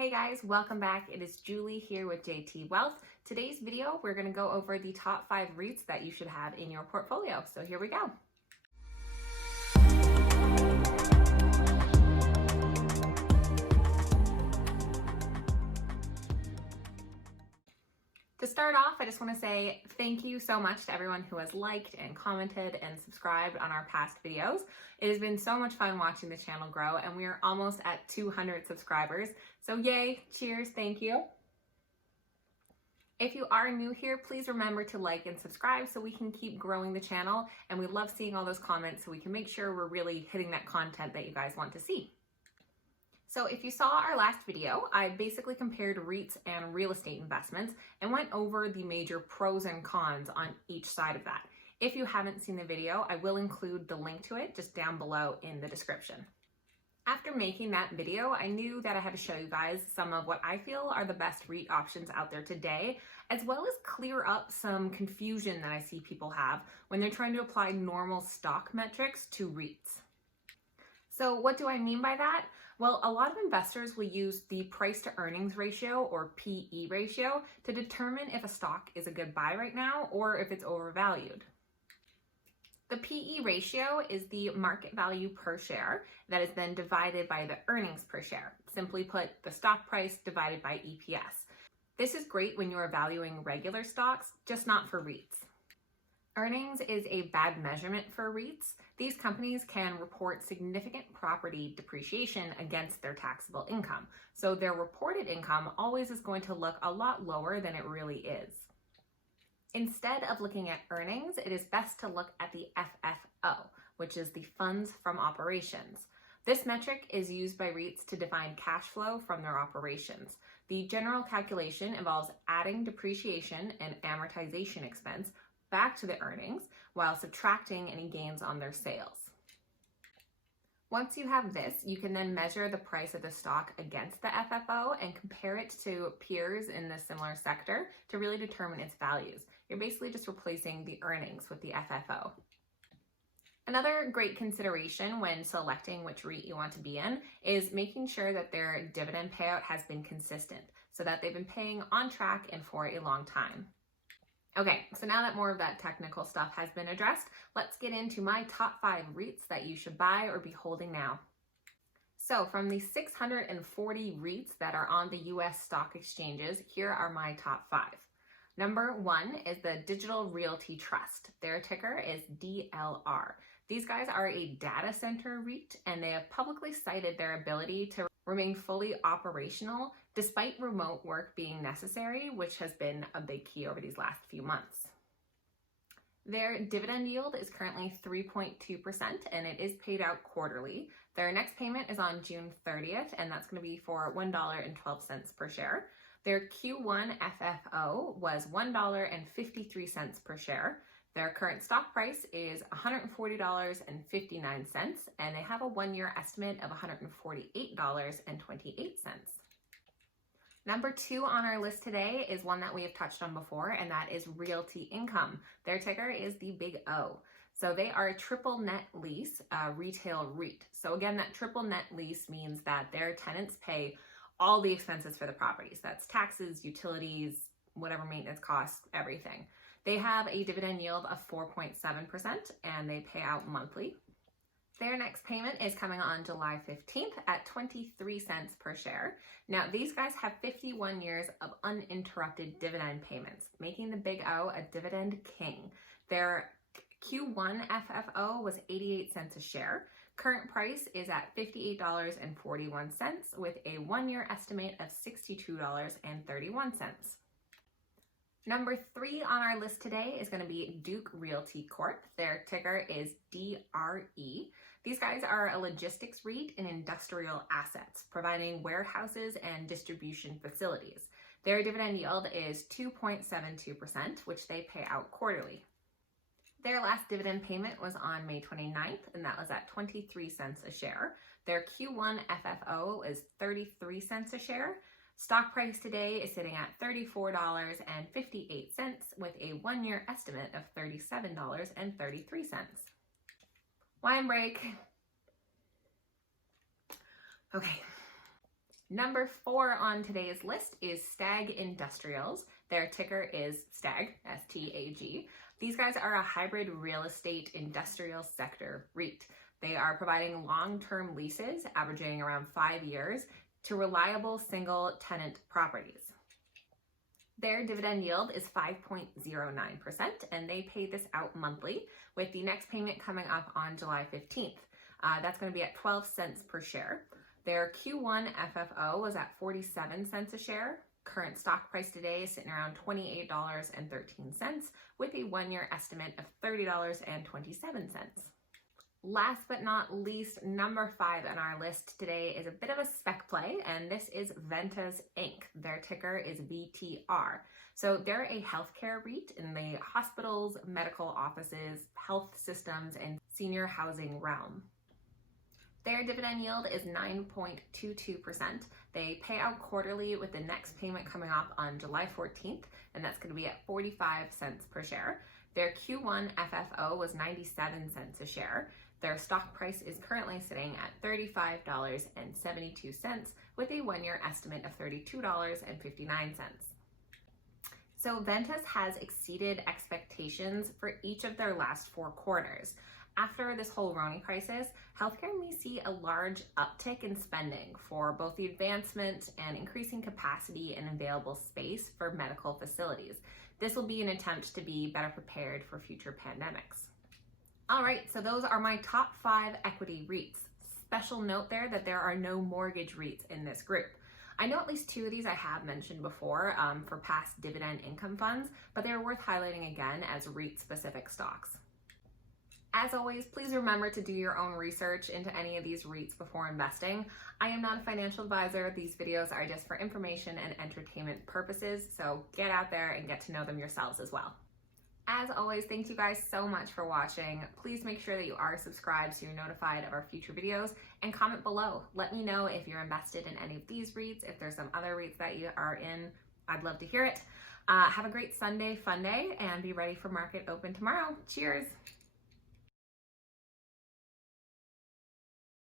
Hey guys, welcome back. It is Julie here with JT Wealth. Today's video, we're going to go over the top 5 REITs that you should have in your portfolio. So here we go. To start off, I just want to say thank you so much to everyone who has liked and commented and subscribed on our past videos. It has been so much fun watching the channel grow, and we are almost at 200 subscribers. So yay, cheers, thank you. If you are new here, please remember to like and subscribe so we can keep growing the channel, and we love seeing all those comments so we can make sure we're really hitting that content that you guys want to see. So if you saw our last video, I basically compared REITs and real estate investments and went over the major pros and cons on each side of that. If you haven't seen the video, I will include the link to it just down below in the description. After making that video, I knew that I had to show you guys some of what I feel are the best REIT options out there today, as well as clear up some confusion that I see people have when they're trying to apply normal stock metrics to REITs. So what do I mean by that? Well, a lot of investors will use the price to earnings ratio, or PE ratio, to determine if a stock is a good buy right now or if it's overvalued. The PE ratio is the market value per share that is then divided by the earnings per share. Simply put, the stock price divided by EPS. This is great when you're valuing regular stocks, just not for REITs. Earnings is a bad measurement for REITs. These companies can report significant property depreciation against their taxable income, so their reported income always is going to look a lot lower than it really is. Instead of looking at earnings, it is best to look at the FFO, which is the funds from operations. This metric is used by REITs to define cash flow from their operations. The general calculation involves adding depreciation and amortization expense back to the earnings while subtracting any gains on their sales. Once you have this, you can then measure the price of the stock against the FFO and compare it to peers in the similar sector to really determine its values. You're basically just replacing the earnings with the FFO. Another great consideration when selecting which REIT you want to be in is making sure that their dividend payout has been consistent, so that they've been paying on track and for a long time. Okay, so now that more of that technical stuff has been addressed, let's get into my top 5 REITs that you should buy or be holding now. So from the 640 REITs that are on the US stock exchanges, here are my top 5. Number 1 is the Digital Realty Trust. Their ticker is DLR. These guys are a data center REIT, and they have publicly cited their ability to remain fully operational despite remote work being necessary, which has been a big key over these last few months. Their dividend yield is currently 3.2%, and it is paid out quarterly. Their next payment is on June 30th, and that's going to be for $1.12 per share. Their Q1 FFO was $1.53 per share. Their current stock price is $140.59, and they have a 1-year estimate of $148.28. Number 2 on our list today is one that we have touched on before, and that is Realty Income. Their ticker is the big O. So they are a triple net lease retail REIT. So again, that triple net lease means that their tenants pay all the expenses for the properties. That's taxes, utilities, whatever maintenance costs, everything. They have a dividend yield of 4.7%, and they pay out monthly. Their next payment is coming on July 15th at 23 cents per share. Now, these guys have 51 years of uninterrupted dividend payments, making the Big O a dividend king. Their Q1 FFO was 88 cents a share. Current price is at $58.41 with a 1-year estimate of $62.31. Number 3 on our list today is going to be Duke Realty Corp. Their ticker is DRE. These guys are a logistics REIT in industrial assets, providing warehouses and distribution facilities. Their dividend yield is 2.72%, which they pay out quarterly. Their last dividend payment was on May 29th, and that was at 23 cents a share. Their Q1 FFO is 33 cents a share. Stock price today is sitting at $34.58 with a 1-year estimate of $37.33. Wine break. Okay. Number 4 on today's list is Stag Industrials. Their ticker is Stag, S-T-A-G. These guys are a hybrid real estate industrial sector REIT. They are providing long-term leases averaging around 5 years to reliable single tenant properties. Their dividend yield is 5.09%, and they pay this out monthly, with the next payment coming up on July 15th. That's going to be at 12 cents per share. Their Q1 FFO was at 47 cents a share. Current stock price today is sitting around $28.13, with a 1-year estimate of $30.27. Last but not least, number 5 on our list today is a bit of a spec play, and this is Ventus Inc. Their ticker is VTR. So they're a healthcare REIT in the hospitals, medical offices, health systems, and senior housing realm. Their dividend yield is 9.22%. They pay out quarterly, with the next payment coming up on July 14th, and that's going to be at 45 cents per share. Their Q1 FFO was 97 cents a share. Their stock price is currently sitting at $35.72, with a 1-year estimate of $32.59. So Ventus has exceeded expectations for each of their last 4 quarters. After this whole RONI crisis, healthcare may see a large uptick in spending for both the advancement and increasing capacity and available space for medical facilities. This will be an attempt to be better prepared for future pandemics. All right, so those are my top 5 equity REITs. Special note there that there are no mortgage REITs in this group. I know at least 2 of these I have mentioned before for past dividend income funds, but they are worth highlighting again as REIT-specific stocks. As always, please remember to do your own research into any of these REITs before investing. I am not a financial advisor. These videos are just for information and entertainment purposes, so get out there and get to know them yourselves as well. As always, thank you guys so much for watching. Please make sure that you are subscribed so you're notified of our future videos, and comment below. Let me know if you're invested in any of these REITs, if there's some other REITs that you are in. I'd love to hear it. Have a great Sunday, fun day, and be ready for market open tomorrow. Cheers.